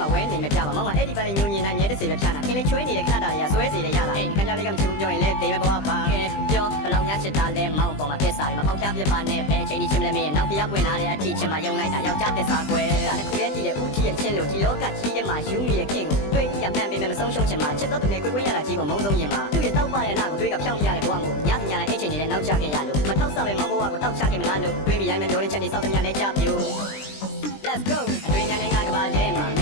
မှာဝဲနေမပြပါမောင်မအဲ့ဒီပါညိုညင်နိုင်နေတဲ့စေပဲဖြာနာခင်းလေးချွေးနေတဲ့ခဏတာရဆွဲစီတဲ့ရတာခန်းကြလေးကမချူပြောရင်လည်းတေပဲပေါ်ပါကဲပြောဘလောင်များချစ်တာလဲမောင်ပေါ်မှာပြစ်စားတယ်မပေါက်ပြပြပါနဲ့ပဲချိန်ကြီးချင်းလည်းမင်းနောက်ပြပွင့်လာတဲ့အထိချင်းမှာယုံလိုက်တာယောက်ျားသစ္စာကွယ်ဒါနဲ့ခုရဲ့ကြည့်ရဲ့ဦးကြီးရဲ့ချင်းလို့ဒီလောကကြီးရဲ့မှာယူမိရဲ့ခင်ကိုတွေ့ရမှန်ပေမဲ့မဆုံးရှုံးချင်မှာချစ်တော့သူနဲ့ကိုကိုရတာကြီးကိုမုန်းဆုံးရင်မှာသူ့ရဲ့တောက်ပါရဲ့နာကိုတွေ့ကဖြောင်းရတဲ့ဘဝကိုညညနဲ့အိတ်ချိန်နေတဲ့နောက်ချခင်ရလို့မထောက်စားပဲမောင်ဘဝကိုတောက်ချခင်မလားလို့တွေးပြီးရိုင်းမဲ့ပြောတဲ့ချက်တွေစောက်တဲ့ညနဲ့ကြပြူ Let's go အတွင်းညာနဲ့ငါကပါလဲမှာ